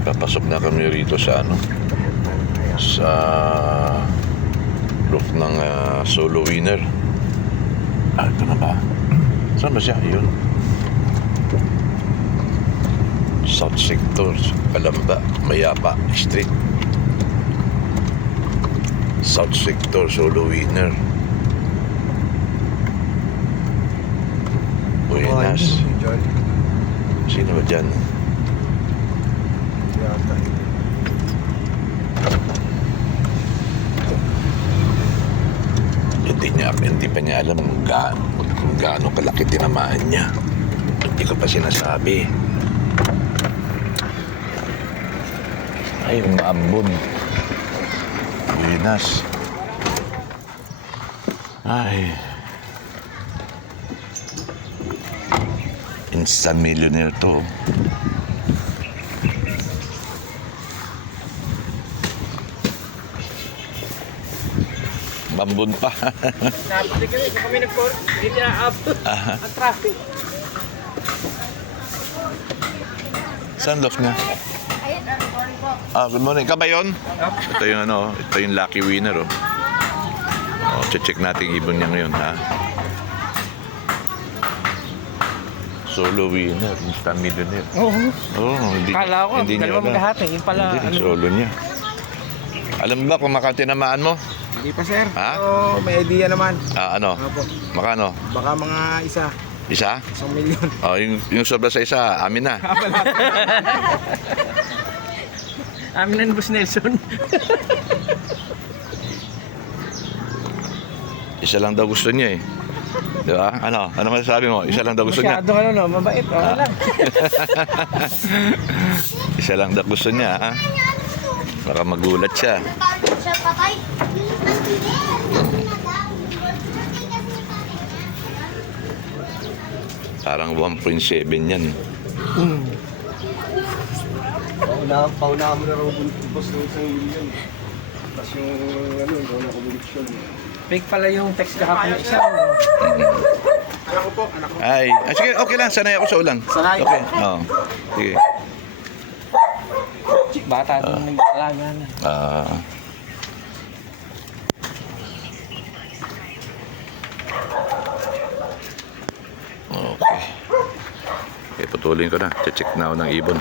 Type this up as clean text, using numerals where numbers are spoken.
Papasok na kami rito sa sa roof ng Solo Winner. Ito na ba? Saan ba siya? Yun. South Sector, Calamba, Mayapa Street. South Sector, Solo Winner. Buenas. Sino ba dyan? Hindi pa niya alam kung gaano kalaki tinamaan niya. Hindi ko pa sinasabi. Ay, umaambon. Buenas. Ay. Instant millionaire to. Bambun pa. Napati kami hindi na-abot ang traffic. Saan loft niya? Good morning. Ka ba yun? Ito yung ito yung lucky winner check natin ibon niya ngayon, ha? Solo winner, instant millionaire. Hindi. Kala ko, hindi niya dalawang magkahati. Yung pala, hindi, solo niya. Alam mo ba kung makatinamaan mo? Hindi pa, sir. Ha? So, may idea naman. Opo. Makano? Baka mga isa. Isa? 1 milyon. Yung sobra sa isa, amin na. amin na ni Boss Nelson. Isa lang daw gusto niya eh. Di ba? Ano masasabi mo? Isa lang daw gusto niya. Masyado mabait. Wala lang. Isa lang daw gusto niya, ha? Baka magulat siya. Parang 1.7 yan. Paunahan mo na raw boss ng 1 milyon. Tapos yung ikaw na komunikasyon. Fake pala yung text kahapon ng isa. Anak ko po, anak ko. Ay, sige, okay lang. Sanay ako sa ulan. Sanay? Okay, sige. Bata nung nag-alaga na. Okay. Okay, putulin ko na. Check na ako ng ibon.